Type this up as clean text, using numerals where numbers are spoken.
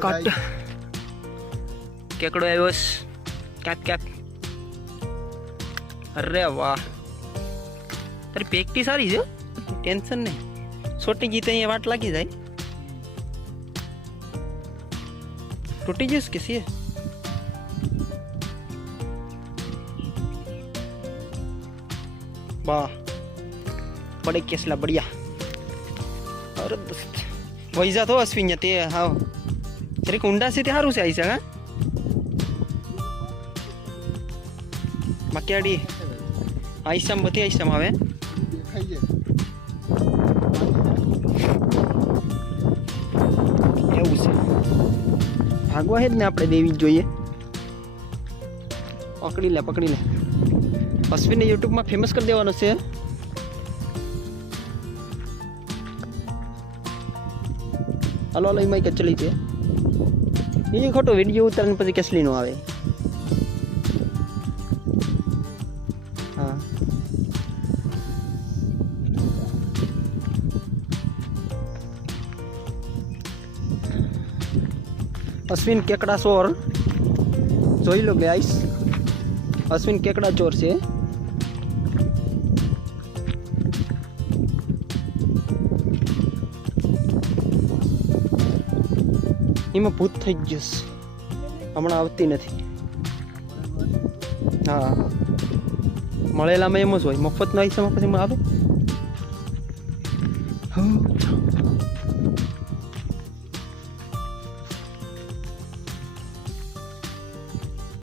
કાટ કેકડો આવ્યો ક્યાંક ક્યાંક. અરે વાહ, તારી પેકટી સારી છે, ટેન્શન નહીં. છોટી ગઈ તો અહીંયા વાટ લાગી જાય. તૂટી જઈશ કે છે? વાહ, बड़े केसला बढ़िया. अरे दोस्त वैसा तो अश्विन ते हाँ तेरे कुंडा से ते हारू से आई सका मक्याडी आइसम बती आइसम आवे એવું છે. ભાગવા હે જ ને આપણે દેવી જ જોઈએ. પકડી લે. અશ્વિનને યુટ્યુબમાં ફેમસ કરી દેવાનો છે. હાલો એમાં કચલી છે એ ખોટો વિડીયો ઉતારીને પછી કેસલી નો આવે. હા અશ્વિન કેકડા ચોર જોઈ લો ગાઈસ. અશ્વિન કેકડા ચોર છે. એમાં ભૂત થઈ જશે, હમણાં આવતી નથી. હા મળેલામાં એમ જ હોય, મફત ના હિસ્સામાં પછી આવે.